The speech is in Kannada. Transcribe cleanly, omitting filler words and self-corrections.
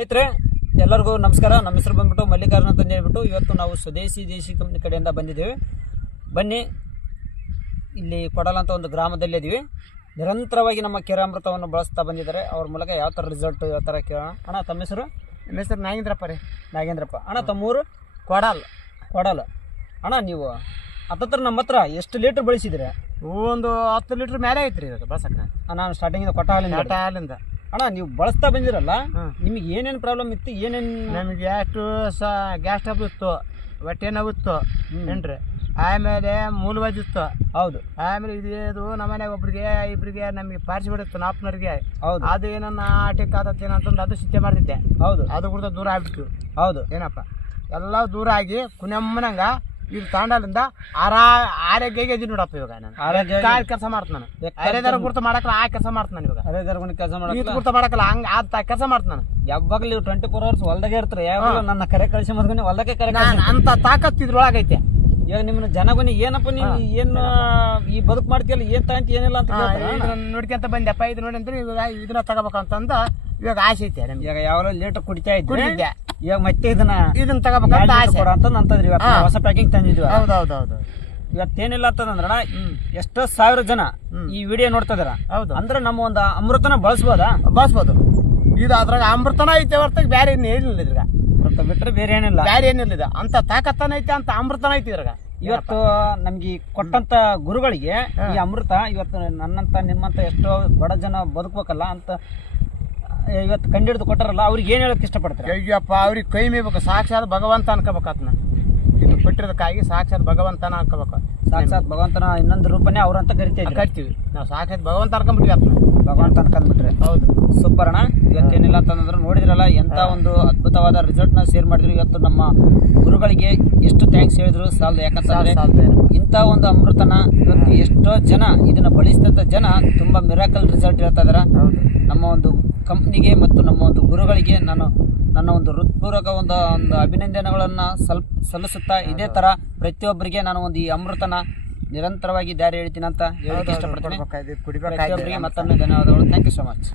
ಸ್ನೇಹಿತರೆ ಎಲ್ಲರಿಗೂ ನಮಸ್ಕಾರ. ನಮ್ಮ ಹೆಸರು ಬಂದ್ಬಿಟ್ಟು ಮಲ್ಲಿಕಾರ್ಜುನ ಅಂತ ಹೇಳ್ಬಿಟ್ಟು ಇವತ್ತು ನಾವು ಸ್ವದೇಶಿ ದೇಶಿ ಕಂಪ್ನಿ ಕಡೆಯಿಂದ ಬಂದಿದ್ದೇವೆ. ಬನ್ನಿ, ಇಲ್ಲಿ ಕೊಡಲ ಅಂತ ಒಂದು ಗ್ರಾಮದಲ್ಲಿ ಇದ್ದೀವಿ. ನಿರಂತರವಾಗಿ ನಮ್ಮ ಕೆರಾಮೃತವನ್ನು ಬಳಸ್ತಾ ಬಂದಿದ್ದಾರೆ. ಅವ್ರ ಮೂಲಕ ಯಾವ ಥರ ರಿಸಲ್ಟ್ ಯಾವ ಥರ ಕೇಳೋಣ. ಅಣ್ಣ, ತಮ್ಮ ಹೆಸರು? ನಮ್ಮ ಹೆಸರು ನಾಗೇಂದ್ರಪ್ಪ ರೀ. ನಾಗೇಂದ್ರಪ್ಪ. ಅಣ್ಣ, ತಮ್ಮೂರು? ಕೊಡಲ್. ಅಣ್ಣ, ನೀವು ಹತ್ತತ್ರ ನಮ್ಮ ಹತ್ರ ಎಷ್ಟು ಲೀಟ್ರ್ ಬಳಸಿದ್ರೆ? ಒಂದು 10 ಲೀಟ್ರ್ ಮೇಲೆ ಐತ್ರಿ ಇವಾಗ ಬಳಸಕ್ಕೆ. ನಾನು ಸ್ಟಾರ್ಟಿಂಗಿಂದ ಕೊಟ್ಟ ಹಾಲಿಂದ. ಅಣ್ಣ, ನೀವು ಬಳಸ್ತಾ ಬಂದಿರಲ್ಲ, ನಿಮಗೆ ಏನೇನು ಪ್ರಾಬ್ಲಮ್ ಇತ್ತು? ಏನೇನು? ನಮಗೆ ಗ್ಯಾಸ್ ಟ್ರಬಲ್ ಇತ್ತು, ಹೊಟ್ಟೆ ನೋವು ಇತ್ತು ಏನ್ರಿ, ಆಮೇಲೆ ಮೂಲವಾದಿತ್ತು. ಹೌದು. ಆಮೇಲೆ ಇದು ನಮ್ಮನೆಗೆ ಒಬ್ರಿಗೆ ಇಬ್ಬರಿಗೆ ನಮಗೆ ಪಾರ್ಸಿ ಬಿಡುತ್ತೆ ನಾಲ್ಕನವ್ರಿಗೆ. ಹೌದು. ಅದು ಏನನ್ನ ಆಟಿಕ್ ಆತತ್ತೇನಂತಂದು ಅದು ಸಿದ್ಧೆ ಮಾಡ್ತಿದ್ದೆ. ಹೌದು. ಅದು ಕೂಡ ದೂರ ಆಗ್ಬಿಟ್ಟು. ಹೌದು. ಏನಪ್ಪ ಎಲ್ಲ ದೂರ ಆಗಿ ಕುನಮ್ಮನಂಗ ಇದು ತಾಂಡಲಿಂದ ಆರೋಗ್ಯ ಇದೀನಿ ನೋಡಪ್ಪ. ಇವಾಗ ನಾನು ಕೆಲಸ ಮಾಡ್ತೀನಿ. ನಾನು ಅರೆದಾರ ಗುರ್ತ ಮಾಡಕ್ಕಲ್ಲ ಆ ಕೆಲಸ ಮಾಡ್ತೀನಿ. ನಾನು ಇವಾಗ ಅರೆದಾರ ಕೆಲಸ ಗುರ್ತ ಮಾಡಕ್ಕಲ್ಲ ಹಂಗ ಆ ಕೆಲಸ ಮಾಡ್ತೀನಿ. ನಾನು ಯಾವಾಗಲೂ 24 hours ಹೊಲ್ದಾಗೆ ಇರ್ತಾರೆ. ಯಾವಾಗ ನನ್ನ ಕರೆ ಕಳಿಸಿ ಮದ್ಗುನಿ ಹೊಲ್ದಾಗೆ ಕರೆ ಅಂತ ತಾಕತ್ ಇದ್ರೊಳಗೈತೆ. ಈಗ ನಿಮ್ಮನ್ನ ಜನಗುನಿ ಏನಪ್ಪ ನೀನು ಏನು ಈ ಬದುಕು ಮಾಡ್ತೀಯಲ್ಲ ಏನ್ ತಗಂತ ಏನಿಲ್ಲ ಅಂತ ನೋಡ್ಕೊಂತ ಬಂದೆಪ್ಪ. ಇದು ನೋಡಿ ಅಂತ ಇವಾಗ ಇದನ್ನ ತಗೋಬೇಕಂತಂದ ಇವಾಗ ಆಸೆ ಐತೆ ನಮ್ಗೆ. ಈಗ ಯಾವಾಗ ಲೀಟರ್ ಕುಡಿತಾ ಕುಡಿದ್ದೆ. ಈಗ ಮತ್ತೆ ಇದನ್ನ ತಗೋಬೇಕಂತ ಆಸೆ ಕೊಡ ಅಂತಂದ್ರಿ. ಹೊಸ ಪ್ಯಾಕಿಂಗ್ ತಂದಿದ್ವಿ. ಹೌದೌದೌದು. ಇವತ್ತೇನಿಲ್ಲ ಅಂತಂದ್ರ ಎಷ್ಟೋ ಸಾವಿರ ಜನ ಈ ವಿಡಿಯೋ ನೋಡ್ತಾ ಇದಾರ. ಹೌದು. ಅಂದ್ರೆ ನಮ್ಮ ಒಂದು ಅಮೃತನ ಬಳಸ್ಬೋದು. ಇದು ಅದ್ರಾಗ ಅಮೃತನ ಐತೆ ಹೊರತಾಗ ಬೇರೆ ಏನಿಲ್ಲ. ಇದ್ರಾಗ ಬಿಟ್ರೆ ಬೇರೆ ಏನಿಲ್ಲ. ಬೇರೆ ಏನಿಲ್ಲ. ಅಂತ ತಾಕತ್ತನ ಐತೆ, ಅಂತ ಅಮೃತನ ಐತಿ ಇದ್ರಾಗ. ಇವತ್ತು ನಮ್ಗೆ ಕೊಟ್ಟಂತ ಗುರುಗಳಿಗೆ ಈ ಅಮೃತ ಇವತ್ತು ನನ್ನಂತ ನಿಮ್ಮಂತ ಎಷ್ಟೋ ಬಡ ಜನ ಬದುಕ್ಬೇಕಲ್ಲ ಅಂತ ಇವತ್ತು ಕಂಡಿಡಿದು ಕೊಟ್ಟಾರಲ್ಲ, ಅವ್ರಿಗೆ ಏನ್ ಹೇಳಕ್ ಇಷ್ಟಪಡ್ತಾರೆ? ಅಯ್ಯಪ್ಪ, ಅವ್ರಿಗೆ ಕೈ ಮೇಯ್ಬೇಕು. ಸಾಕ್ಷಾತ್ ಭಗವಂತ ಅನ್ಕೋಬೇಕತ್ನ. ಇದು ಕೊಟ್ಟಿರೋದಕ್ಕಾಗಿ ಸಾಕ್ಷಾತ್ ಭಗವಂತನ ಅನ್ಕೋಬೇಕು. ಸಾಕ್ಷಾತ್ ಭಗವಂತನ ಇನ್ನೊಂದು ರೂಪನೇ ಅವ್ರಂತ ಕರಿತೀವಿ ನಾವು. ಸಾಕ್ಷಾತ್ ಭಗವಂತ ಅನ್ಕೊಂಡ್ಬಿಟ್ವಿ ಆತ್ನ. ಭಗವಂತ ಅನ್ಕೊಂಡ್ಬಿಟ್ರೆ. ಹೌದು. ಸೂಪರ್ ಅಣ್ಣ. ಇವತ್ತೇನಿಲ್ಲ ಅಂತಂದ್ರೆ ನೋಡಿದ್ರಲ್ಲ ಎಂತ ಒಂದು ಅದ್ಭುತವಾದ ರಿಸಲ್ಟ್ ನ ಶೇರ್ ಮಾಡಿದ್ರು. ಇವತ್ತು ನಮ್ಮ ಗುರುಗಳಿಗೆ ಎಷ್ಟು ಥ್ಯಾಂಕ್ಸ್ ಹೇಳಿದ್ರು ಸಾಲದು. ಯಾಕಂತಂದ್ರೆ ಇಂಥ ಒಂದು ಅಮೃತನ ಇವತ್ತು ಎಷ್ಟೋ ಜನ ಇದನ್ನ ಬಳಸಿದಂತ ಜನ ತುಂಬಾ ಮಿರಾಕಲ್ ರಿಸಲ್ಟ್ ಹೇಳ್ತಾ ಇದಾರ. ನಮ್ಮ ಒಂದು ಕಂಪ್ನಿಗೆ ಮತ್ತು ನಮ್ಮ ಒಂದು ಗುರುಗಳಿಗೆ ನಾನು ನನ್ನ ಒಂದು ಹೃತ್ಪೂರ್ವಕ ಒಂದು ಅಭಿನಂದನೆಗಳನ್ನ ಸಲ್ಲಿಸುತ್ತಾ ಇದೇ ತರ ಪ್ರತಿಯೊಬ್ಬರಿಗೆ ನಾನು ಒಂದು ಈ ಅಮೃತನ ನಿರಂತರವಾಗಿ ದಾರಿ ಹೇಳ್ತೀನಿ ಅಂತ ಹೇಳಕ್ಕೆ ಇಷ್ಟಪಡ್ತೀನಿ. ಪ್ರತಿಯೊಬ್ಬರಿಗೆ ಮತ್ತೊಮ್ಮೆ ಧನ್ಯವಾದಗಳು. Thank you so much.